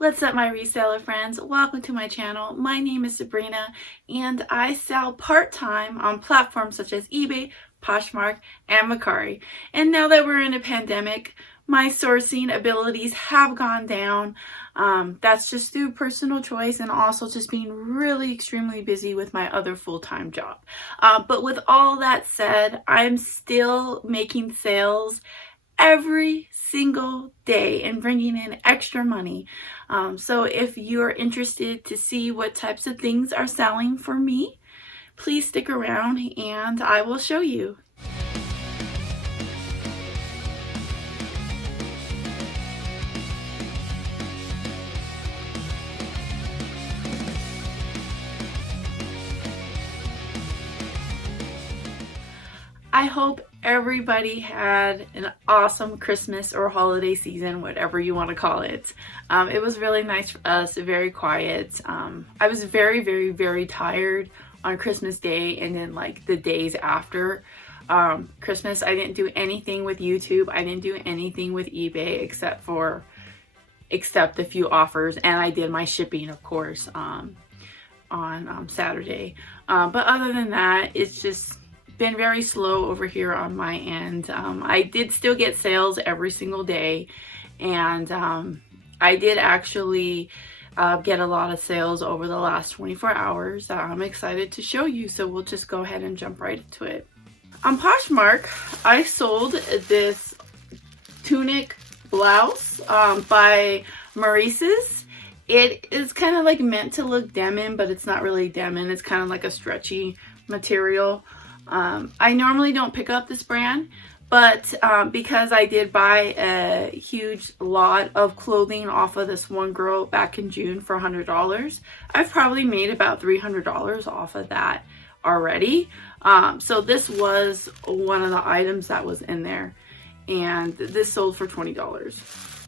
What's up, my reseller friends? Welcome to my channel. My name is Sabrina and I sell part-time on platforms such as eBay, Poshmark, and Mercari. And now that we're in a pandemic, my sourcing abilities have gone down. That's just through personal choice and also just being really extremely busy with my other full-time job. But with all that said, I'm still making sales every single day and bringing in extra money. So if you're interested to see what types of things are selling for me, please stick around and I will show you. I hope everybody had an awesome Christmas or holiday season, whatever you want to call it. It was really nice for us, very quiet. I was very tired on Christmas Day and then like the days after Christmas. I didn't do anything with YouTube. I didn't do anything with eBay except a few offers, and I did my shipping, of course, on Saturday. But other than that, it's just been very slow over here on my end. I did still get sales every single day, and I did actually get a lot of sales over the last 24 hours that I'm excited to show you, so we'll just go ahead and jump right into it. On Poshmark, I sold this tunic blouse by Maurice's. It is kind of like meant to look denim, but it's not really denim. It's kind of like a stretchy material. I normally don't pick up this brand, but because I did buy a huge lot of clothing off of this one girl back in June for $100, I've probably made about $300 off of that already. So this was one of the items that was in there, and this sold for $20.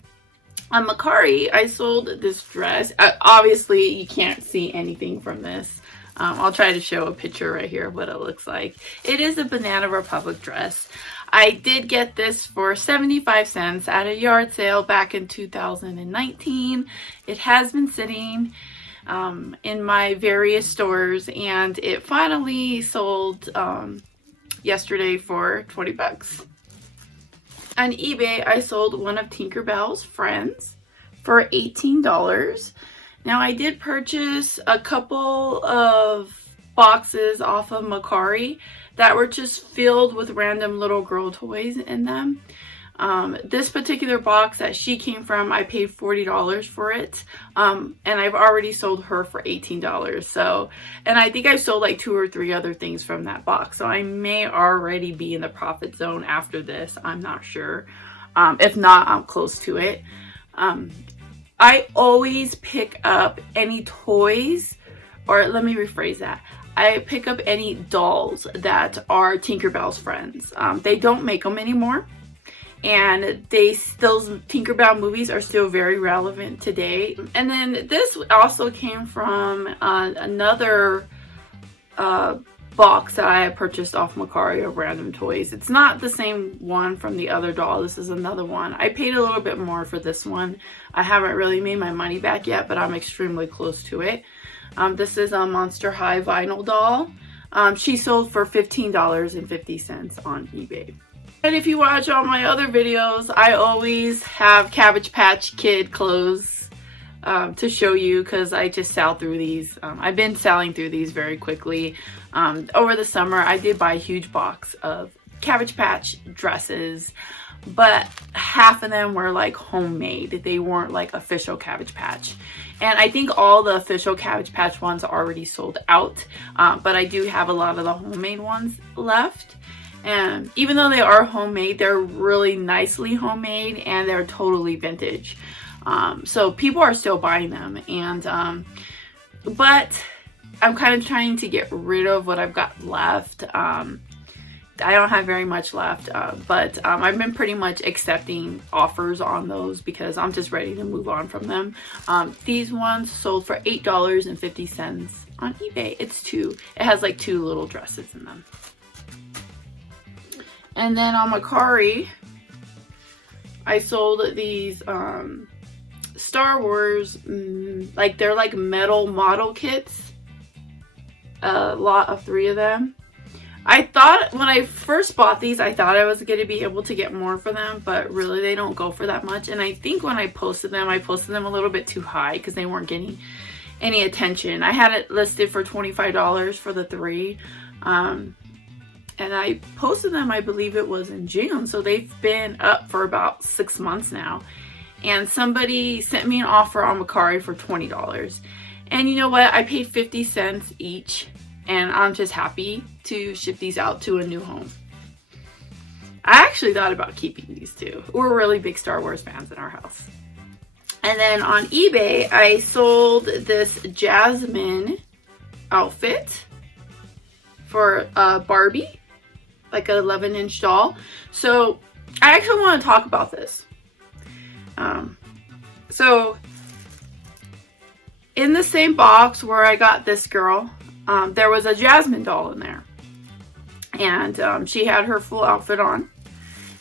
On Mercari, I sold this dress. Obviously, you can't see anything from this. I'll try to show a picture right here of what it looks like. It is a Banana Republic dress. I did get this for 75 cents at a yard sale back in 2019. It has been sitting in my various stores, and it finally sold yesterday for 20 bucks. On eBay, I sold one of Tinkerbell's friends for $18. Now, I did purchase a couple of boxes off of Mercari that were just filled with random little girl toys in them. This particular box that she came from, I paid $40 for it, and I've already sold her for $18. So, and I think I sold like 2 or 3 other things from that box, so I may already be in the profit zone after this. I'm not sure. If not, I'm close to it. I always pick up any toys, or let me rephrase that. I pick up any dolls that are Tinkerbell's friends. They don't make them anymore, and those Tinkerbell movies are still very relevant today. And then this also came from another box that I purchased off Mercari of random toys. It's not the same one from the other doll. This is another one. I paid a little bit more for this one. I haven't really made my money back yet, but I'm extremely close to it. This is a Monster High vinyl doll. She sold for $15.50 on eBay. And if you watch all my other videos, I always have Cabbage Patch Kid clothes to show you, because I just sell through these. I've been selling through these very quickly. Over the summer, I did buy a huge box of Cabbage Patch dresses, but half of them were like homemade. They weren't like official Cabbage Patch. And I think all the official Cabbage Patch ones are already sold out, but I do have a lot of the homemade ones left. And even though they are homemade, they're really nicely homemade and they're totally vintage. So people are still buying them, and but I'm kind of trying to get rid of what I've got left. I don't have very much left, but I've been pretty much accepting offers on those because I'm just ready to move on from them. These ones sold for $8.50 on eBay. It has like 2 little dresses in them. And then on Mercari, I sold these Star Wars, like they're like metal model kits, a lot of 3 of them. I thought when I first bought these, I thought I was going to be able to get more for them, but really they don't go for that much. And I think when I posted them a little bit too high because they weren't getting any attention. I had it listed for $25 for the 3. And I posted them, I believe it was in June. So they've been up for about 6 months now. And somebody sent me an offer on Mercari for $20. And you know what? I paid 50 cents each. And I'm just happy to ship these out to a new home. I actually thought about keeping these too. We're really big Star Wars fans in our house. And then on eBay, I sold this Jasmine outfit for Barbie, like an 11-inch doll. So I actually want to talk about this. So in the same box where I got this girl, there was a Jasmine doll in there, and she had her full outfit on,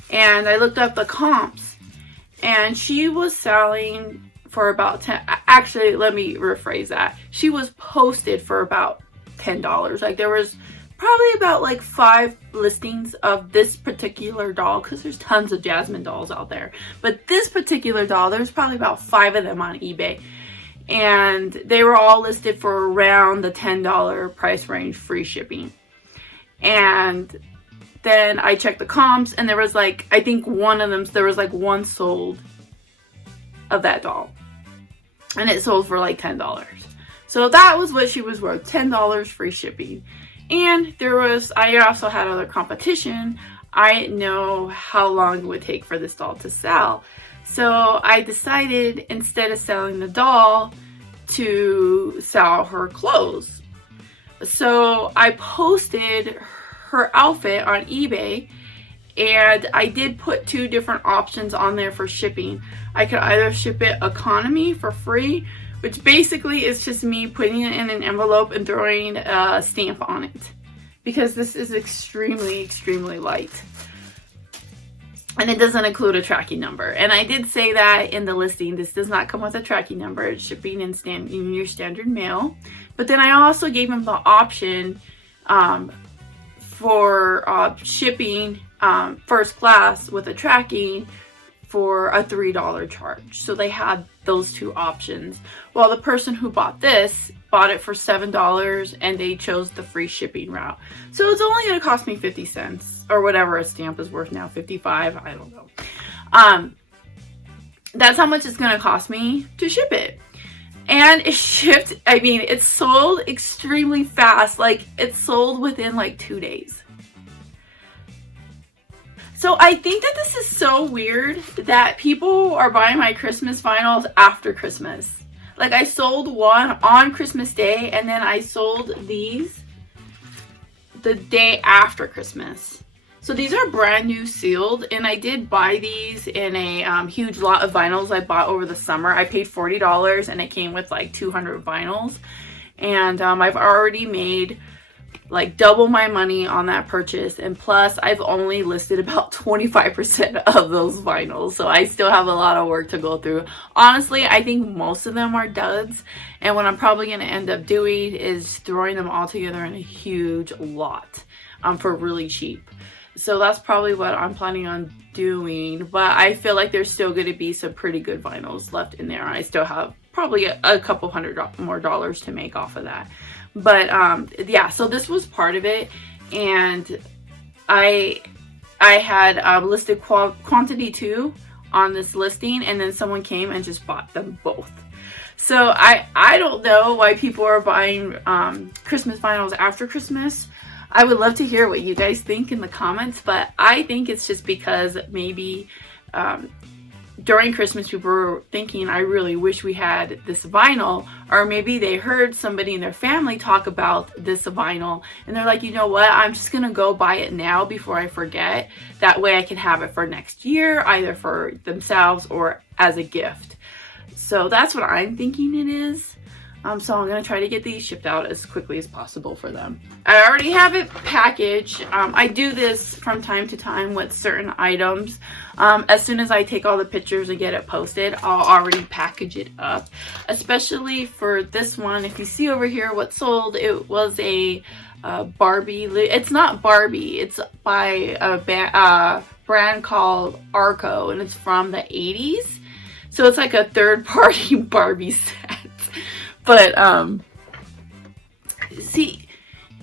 and I looked up the comps, and she was selling for about actually, let me rephrase that. She was posted for about $10. Like there was probably about like 5 listings of this particular doll, because there's tons of Jasmine dolls out there, but this particular doll, there's probably about 5 of them on eBay. And they were all listed for around the $10 price range, free shipping. And then I checked the comps, and there was like, I think one of them, there was like 1 sold of that doll. And it sold for like $10. So that was what she was worth, $10 free shipping. And I also had other competition. I didn't know how long it would take for this doll to sell. So I decided, instead of selling the doll, to sell her clothes. So I posted her outfit on eBay, and I did put 2 different options on there for shipping. I could either ship it economy for free, which basically is just me putting it in an envelope and throwing a stamp on it, because this is extremely, extremely light. And it doesn't include a tracking number. And I did say that in the listing. This does not come with a tracking number. It's shipping in your standard mail. But then I also gave them the option for shipping first class with a tracking for a $3 charge. So they had those 2 options. Well, the person who bought this bought it for $7, and they chose the free shipping route. So it's only going to cost me 50 cents or whatever a stamp is worth now, 55, I don't know. That's how much it's going to cost me to ship it. And it shipped, I mean, it sold extremely fast. Like, it sold within like 2 days. So I think that this is so weird that people are buying my Christmas vinyls after Christmas. Like, I sold one on Christmas Day, and then I sold these the day after Christmas. So these are brand new sealed, and I did buy these in a huge lot of vinyls I bought over the summer. I paid $40, and it came with like 200 vinyls. And I've already made like double my money on that purchase, and plus I've only listed about 25% of those vinyls, so I still have a lot of work to go through. Honestly, I think most of them are duds, and what I'm probably going to end up doing is throwing them all together in a huge lot for really cheap. So that's probably what I'm planning on doing, but I feel like there's still going to be some pretty good vinyls left in there. I still have probably a couple $100 more to make off of that. But yeah, so this was part of it, and I had listed quantity 2 on this listing, and then someone came and just bought them both. So I don't know why people are buying Christmas vinyls after Christmas. I would love to hear what you guys think in the comments, but I think it's just because maybe during Christmas people were thinking, I really wish we had this vinyl, or maybe they heard somebody in their family talk about this vinyl, and they're like, you know what, I'm just gonna go buy it now before I forget. That way I can have it for next year, either for themselves or as a gift. So that's what I'm thinking it is. So I'm going to try to get these shipped out as quickly as possible for them. I already have it packaged. I do this from time to time with certain items. As soon as I take all the pictures and get it posted, I'll already package it up. Especially for this one, if you see over here what sold, it was a Barbie. It's not Barbie. It's by a brand called Arco, and it's from the 80s. So it's like a third-party Barbie set. But, see,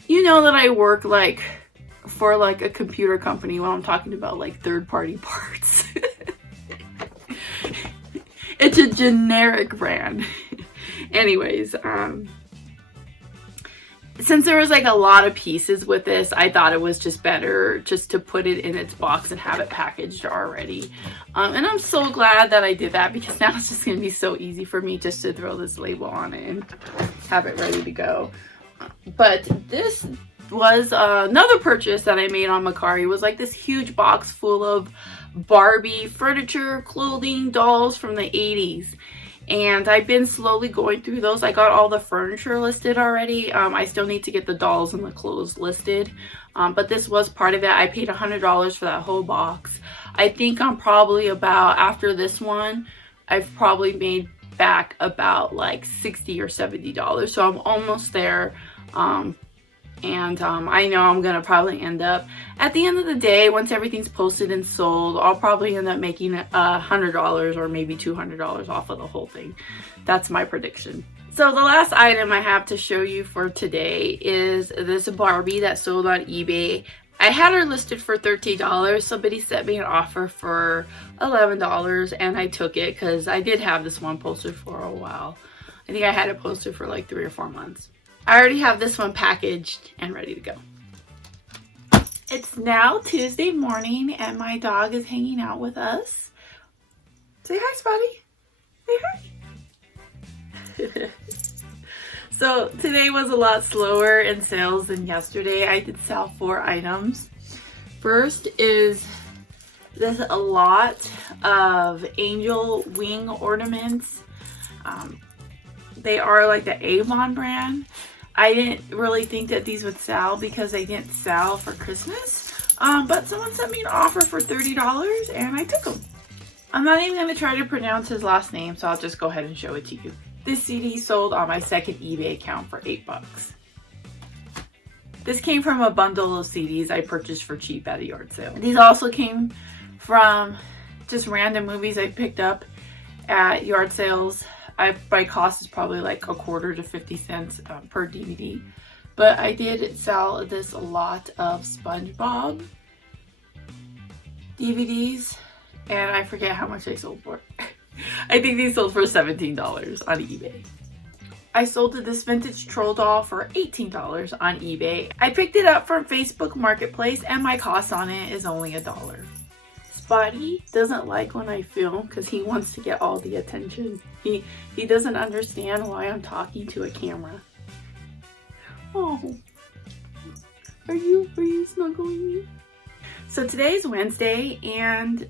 you know that I work, like, for, like, a computer company when I'm talking about, like, third-party parts. It's a generic brand. Anyways, since there was, like, a lot of pieces with this, I thought it was just better just to put it in its box and have it packaged already. And I'm so glad that I did that, because now it's just going to be so easy for me just to throw this label on it and have it ready to go. But this was another purchase that I made on Mercari. It was like this huge box full of Barbie furniture, clothing, dolls from the 80s. And I've been slowly going through those. I got all the furniture listed already. I still need to get the dolls and the clothes listed. But this was part of it. I paid $100 for that whole box. I think I'm probably about, after this one, I've probably made back about like $60 or $70. So I'm almost there. I know I'm gonna probably end up, at the end of the day, once everything's posted and sold, I'll probably end up making $100 or maybe $200 off of the whole thing. That's my prediction. So the last item I have to show you for today is this Barbie that sold on eBay. I had her listed for $13. Somebody sent me an offer for $11 and I took it because I did have this one posted for a while. I think I had it posted for like 3 or 4 months. I already have this one packaged and ready to go. It's now Tuesday morning and my dog is hanging out with us. Say hi, Spotty. Say hi. So today was a lot slower in sales than yesterday. I did sell 4 items. First is there's a lot of angel wing ornaments. They are like the Avon brand. I didn't really think that these would sell because they didn't sell for Christmas. But someone sent me an offer for $30 and I took them. I'm not even going to try to pronounce his last name, so I'll just go ahead and show it to you. This CD sold on my second eBay account for $8. This came from a bundle of CDs I purchased for cheap at a yard sale. These also came from just random movies I picked up at yard sales. My cost is probably like $0.25 to 50 cents per DVD. But I did sell this a lot of SpongeBob DVDs, and I forget how much I sold for. I think these sold for $17 on eBay. I sold this vintage troll doll for $18 on eBay. I picked it up from Facebook Marketplace and my cost on it is only $1. Spotty doesn't like when I film because he wants to get all the attention. He doesn't understand why I'm talking to a camera. Oh, are you snuggling me? So today's Wednesday and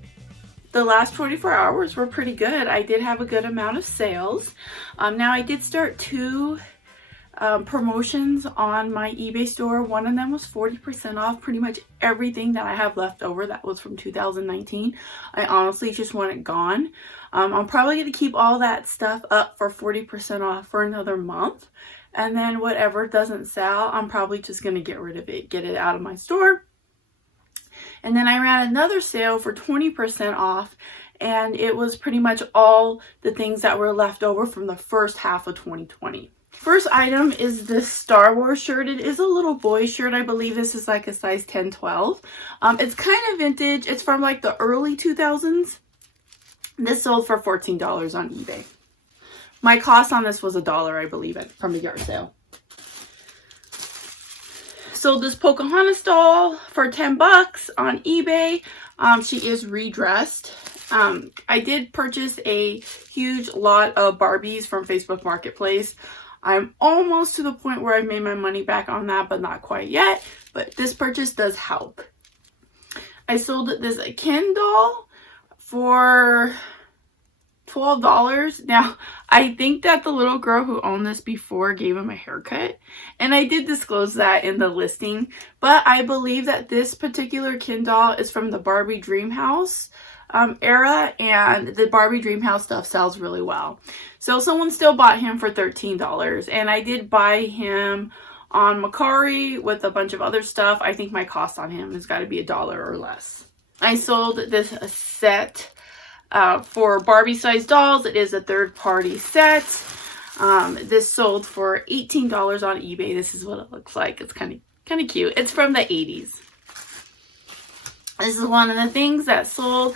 the last 24 hours were pretty good. I did have a good amount of sales. Now I did start 2 promotions on my eBay store. One of them was 40% off pretty much everything that I have left over that was from 2019. I honestly just want it gone. I'm probably going to keep all that stuff up for 40% off for another month. And then whatever doesn't sell, I'm probably just going to get rid of it, get it out of my store. And then I ran another sale for 20% off, and it was pretty much all the things that were left over from the first half of 2020. First item is this Star Wars shirt. It is a little boy shirt. I believe this is like a size 10-12. It's kind of vintage. It's from like the early 2000s. This sold for $14 on eBay. My cost on this was $1, I believe, from a yard sale. Sold this Pocahontas doll for $10 on eBay. She is redressed. I did purchase a huge lot of Barbies from Facebook Marketplace. I'm almost to the point where I've made my money back on that, but not quite yet. But this purchase does help. I sold this Ken doll for $12. Now, I think that the little girl who owned this before gave him a haircut, and I did disclose that in the listing, but I believe that this particular Ken doll is from the Barbie Dream House era, and the Barbie Dream House stuff sells really well. So someone still bought him for $13, and I did buy him on Mercari with a bunch of other stuff. I think my cost on him has got to be $1 or less. I sold this set for Barbie size dolls. It is a third-party set. This sold for $18 on eBay. This is what it looks like. It's kind of cute. It's from the 80s. This is one of the things that sold.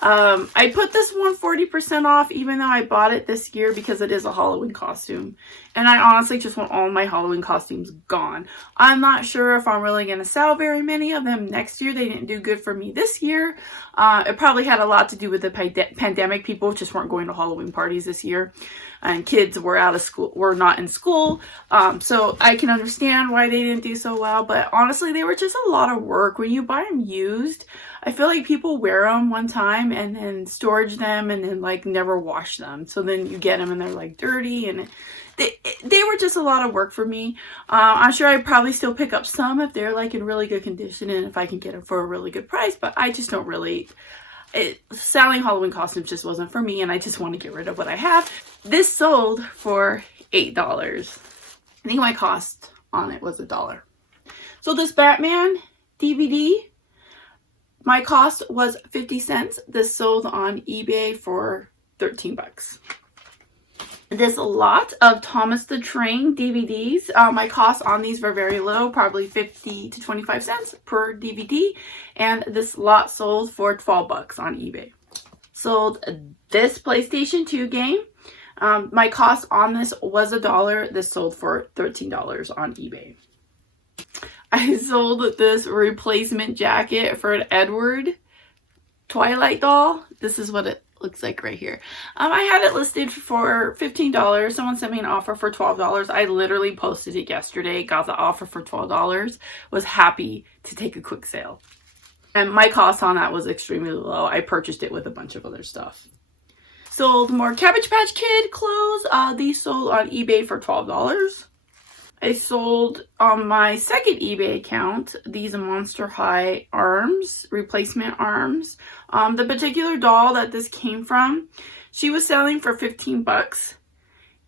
I put this one 40% off, even though I bought it this year, because it is a Halloween costume. And I honestly just want all my Halloween costumes gone. I'm not sure if I'm really going to sell very many of them next year. They didn't do good for me this year. It probably had a lot to do with the pandemic. People just weren't going to Halloween parties this year. And kids were out of school, were not in school. So I can understand why they didn't do so well. But honestly, they were just a lot of work. When you buy them used, I feel like people wear them one time and then storage them and then like never wash them. So then you get them and they're like dirty, and they were just a lot of work for me. I'm sure I'd probably still pick up some if they're like in really good condition and if I can get them for a really good price. But I just don't really... selling Halloween costumes just wasn't for me, and I just want to get rid of what I have. This sold for $8. I think my cost on it was $1. So this Batman DVD, my cost was 50 cents. This sold on eBay for 13 bucks. This lot of Thomas the Train DVDs, my costs on these were very low, probably 50 to 25 cents per DVD, and this lot sold for 12 bucks on eBay. Sold this PlayStation 2 game. My cost on this was $1. This sold for $13 on eBay. I sold this replacement jacket for an Edward Twilight doll. This is what it looks like right here. I had it listed for $15. Someone sent me an offer for $12. I literally posted it yesterday, got the offer for $12, was happy to take a quick sale. And my cost on that was extremely low. I purchased it with a bunch of other stuff. Sold more Cabbage Patch Kid clothes. These sold on eBay for $12. I sold on my second eBay account these Monster High arms, replacement arms. The particular doll that this came from, she was selling for 15 bucks.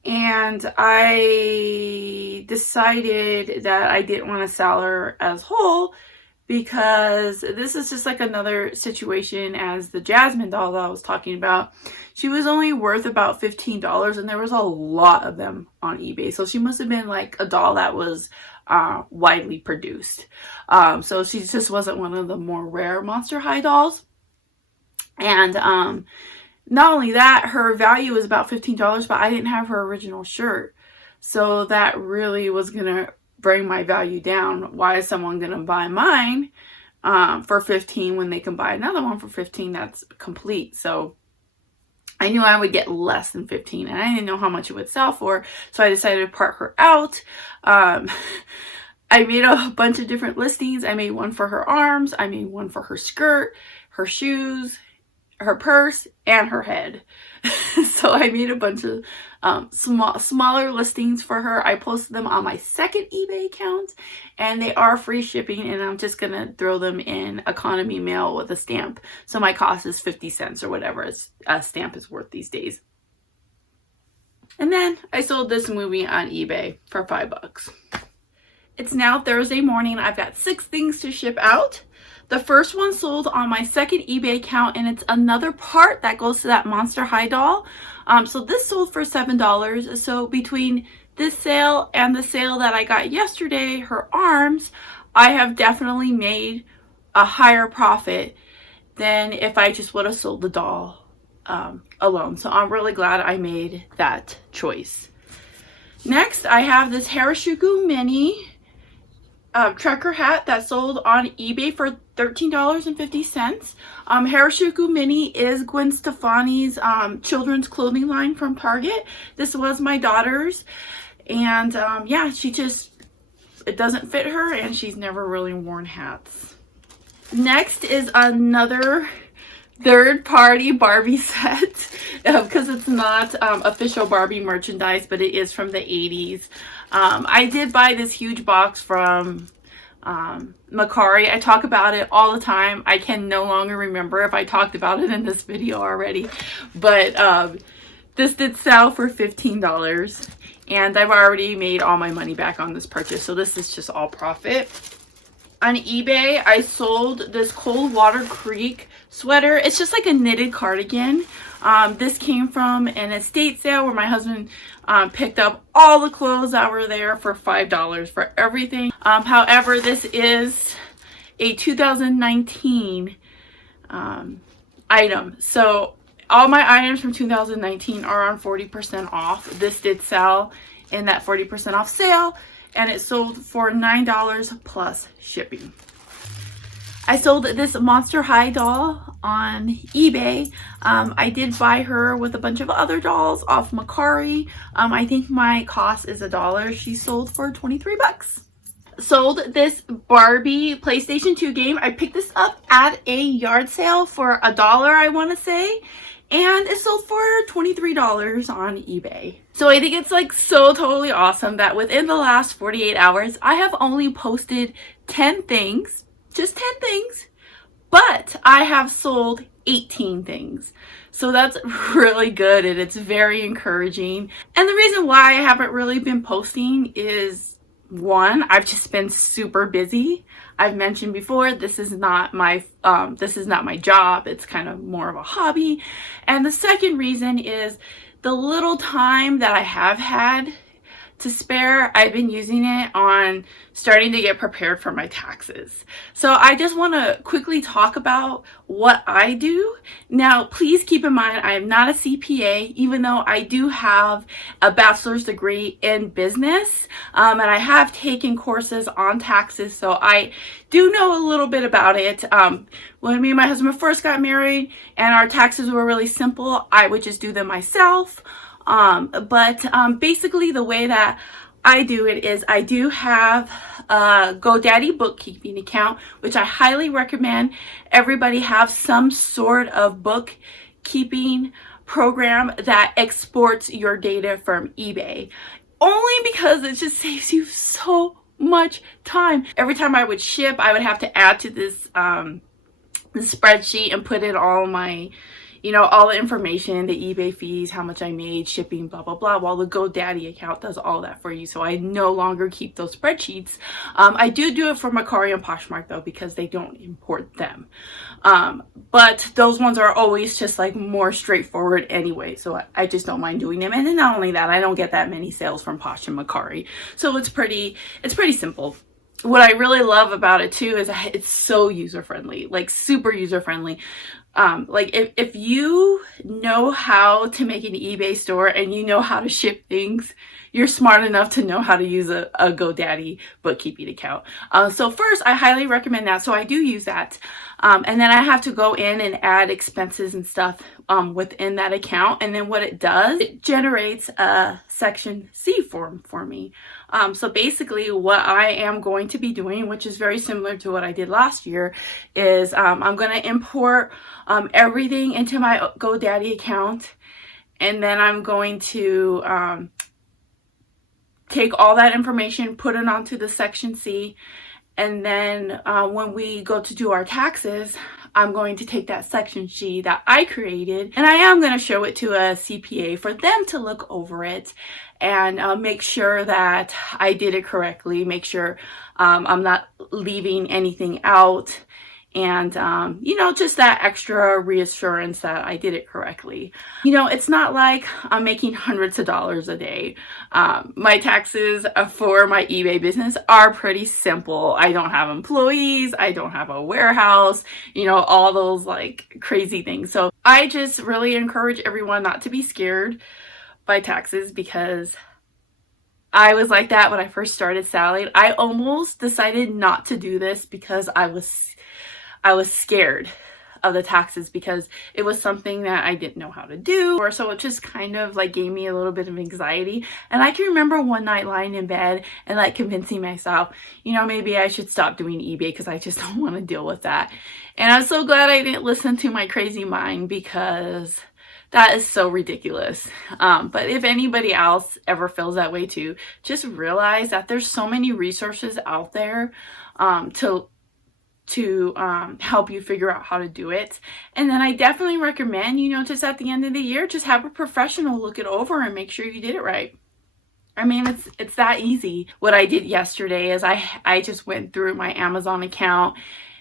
And I decided that I didn't want to sell her as whole, because this is just like another situation as the Jasmine doll that I was talking about. She was only worth about $15, and there was a lot of them on eBay. So she must have been like a doll that was widely produced. So she just wasn't one of the more rare Monster High dolls. And not only that, her value was about $15, but I didn't have her original shirt. So that really was going to bring my value down. Why is someone going to buy mine for $15 when they can buy another one for $15 that's complete? So I knew I would get less than $15, and I didn't know how much it would sell for, so I decided to part her out. I made a bunch of different listings. I made one for her arms, I made one for her skirt, her shoes, her purse, and her head. So I made a bunch of smaller listings for her. I posted them on my second eBay account, and they are free shipping, and I'm just gonna throw them in economy mail with a stamp. So my cost is 50 cents or whatever a stamp is worth these days. And then I sold this movie on eBay for $5. It's now Thursday morning. I've got 6 things to ship out. The first one sold on my second eBay account, and it's another part that goes to that Monster High doll. So this sold for $7. So between this sale and the sale that I got yesterday, her arms, I have definitely made a higher profit than if I just would have sold the doll alone. So I'm really glad I made that choice. Next, I have this Harajuku Mini trucker hat that sold on eBay for $13.50. Harajuku Mini is Gwen Stefani's children's clothing line from Target. This was my daughter's, and yeah, it doesn't fit her, and she's never really worn hats. Next is another third-party Barbie set because it's not official Barbie merchandise, but it is from the 80s. I did buy this huge box from Mercari. I talk about it all the time. I can no longer remember if I talked about it in this video already, but this did sell for $15, and I've already made all my money back on this purchase, so this is just all profit. On eBay, I sold this Coldwater Creek sweater. It's just like a knitted cardigan. This came from an estate sale where my husband picked up all the clothes that were there for $5 for everything. However, this is a 2019 item. So all my items from 2019 are on 40% off. This did sell in that 40% off sale, and it sold for $9 plus shipping. I sold this Monster High doll on eBay. I did buy her with a bunch of other dolls off Mercari. I think my cost is $1. She sold for 23 bucks. Sold this Barbie PlayStation 2 game. I picked this up at a yard sale for $1, I want to say. And it sold for $23 on eBay. So I think it's like so totally awesome that within the last 48 hours, I have only posted 10 things, just 10 things, but I have sold 18 things. So that's really good, and it's very encouraging. And the reason why I haven't really been posting is, one, I've just been super busy. I've mentioned before, this is not my job. It's kind of more of a hobby. And the second reason is the little time that I have had to spare, I've been using it on starting to get prepared for my taxes. So I just want to quickly talk about what I do. Now, please keep in mind, I am not a CPA, even though I do have a bachelor's degree in business, and I have taken courses on taxes, so I do know a little bit about it. When me and my husband first got married and our taxes were really simple, I would just do them myself. Basically the way that I do it is I do have a GoDaddy bookkeeping account, which I highly recommend everybody have some sort of bookkeeping program that exports your data from eBay. Only because it just saves you so much time. Every time I would ship, I would have to add to this spreadsheet and put in all my, all the information, the eBay fees, how much I made, shipping, blah, blah, blah, while the GoDaddy account does all that for you. So I no longer keep those spreadsheets. I do it for Mercari and Poshmark though, because they don't import them. But those ones are always just like more straightforward anyway. So I just don't mind doing them. And then not only that, I don't get that many sales from Posh and Mercari. So it's pretty simple. What I really love about it too is it's so user-friendly, like super user-friendly. Like if you know how to make an eBay store and you know how to ship things, you're smart enough to know how to use a GoDaddy bookkeeping account. So first, I highly recommend that. So I do use that. And then I have to go in and add expenses and stuff within that account. And then what it does, it generates a Section C form for me. So basically what I am going to be doing, which is very similar to what I did last year, is I'm going to import everything into my GoDaddy account. And then I'm going to take all that information, put it onto the Section C, and then when we go to do our taxes, I'm going to take that Section C that I created, and I am going to show it to a CPA for them to look over it and make sure that I did it correctly, make sure I'm not leaving anything out, and just that extra reassurance that I did it correctly. It's not like I'm making hundreds of dollars a day. My taxes for my eBay business are pretty simple. I don't have employees, I don't have a warehouse, all those like crazy things. So I just really encourage everyone not to be scared by taxes, because I was like that when I first started selling. I almost decided not to do this because I was scared of the taxes because it was something that I didn't know how to do, or so it just kind of like gave me a little bit of anxiety. And I can remember one night lying in bed and like convincing myself, you know, maybe I should stop doing eBay because I just don't want to deal with that. And I'm so glad I didn't listen to my crazy mind, because that is so ridiculous. But if anybody else ever feels that way too, just realize that there's so many resources out there to help you figure out how to do it. And then I definitely recommend, you know, just at the end of the year, just have a professional look it over and make sure you did it right. I mean, it's that easy. What I did yesterday is I just went through my Amazon account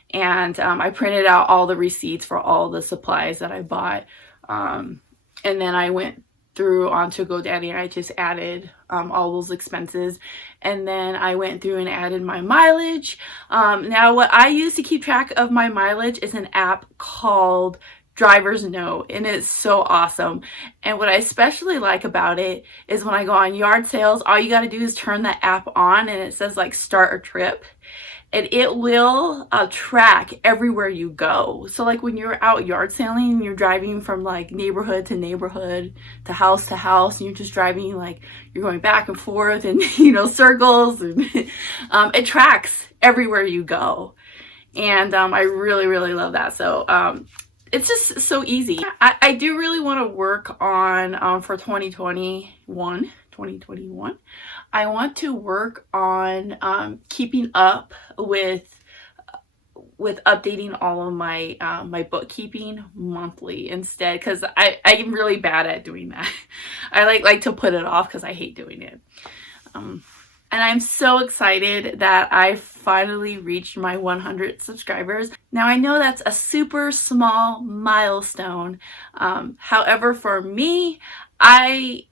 and I printed out all the receipts for all the supplies that I bought. And then I went through onto GoDaddy and I just added all those expenses. And then I went through and added my mileage. Now what I use to keep track of my mileage is an app called Driver's Note, and it's so awesome. And what I especially like about it is when I go on yard sales, all you got to do is turn the app on and it says like start a trip, and it will track everywhere you go. So like when you're out yard selling, you're driving from like neighborhood to neighborhood to house, and you're just driving, like you're going back and forth and, you know, circles, and it tracks everywhere you go. And I really, really love that. So it's just so easy. I do really want to work on for 2021. I want to work on keeping up with updating all of my my bookkeeping monthly instead, because I'm really bad at doing that. I like to put it off because I hate doing it. And I'm so excited that I finally reached my 100 subscribers. Now I know that's a super small milestone. However, for me, I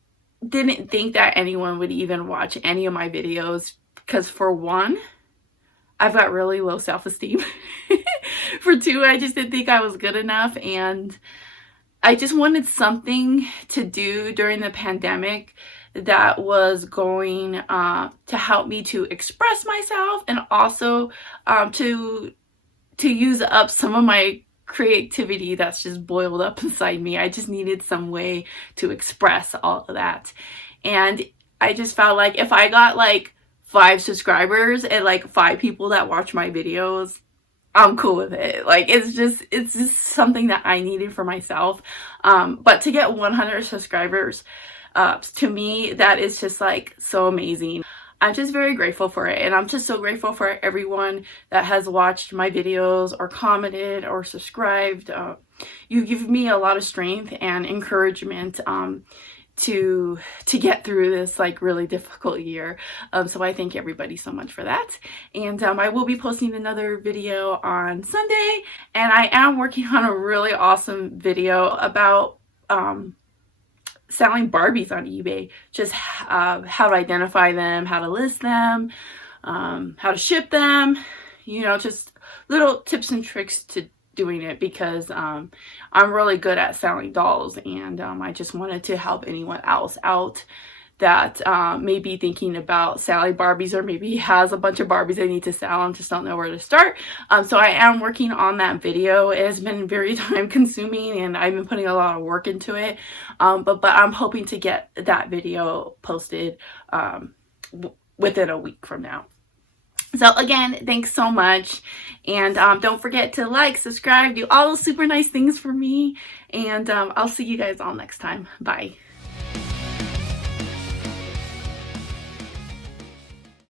didn't think that anyone would even watch any of my videos because, for one, I've got really low self-esteem. For two, I just didn't think I was good enough, and I just wanted something to do during the pandemic that was going to help me to express myself, and also to use up some of my creativity that's just boiled up inside me. I just needed some way to express all of that. And I just felt like if I got like 5 subscribers and like 5 people that watch my videos, I'm cool with it. Like it's just something that I needed for myself. But to get 100 subscribers, to me, that is just like so amazing. I'm just very grateful for it, and I'm just so grateful for everyone that has watched my videos or commented or subscribed. You give me a lot of strength and encouragement to get through this like really difficult year. So I thank everybody so much for that. And I will be posting another video on Sunday, and I am working on a really awesome video about selling Barbies on eBay, just how to identify them, how to list them, how to ship them, you know, just little tips and tricks to doing it, because I'm really good at selling dolls, and I just wanted to help anyone else out that may be thinking about selling Barbies, or maybe has a bunch of Barbies they need to sell and just don't know where to start. So I am working on that video. It has been very time consuming, and I've been putting a lot of work into it, but I'm hoping to get that video posted within a week from now. So again, thanks so much, and don't forget to like, subscribe, do all those super nice things for me, and I'll see you guys all next time. Bye.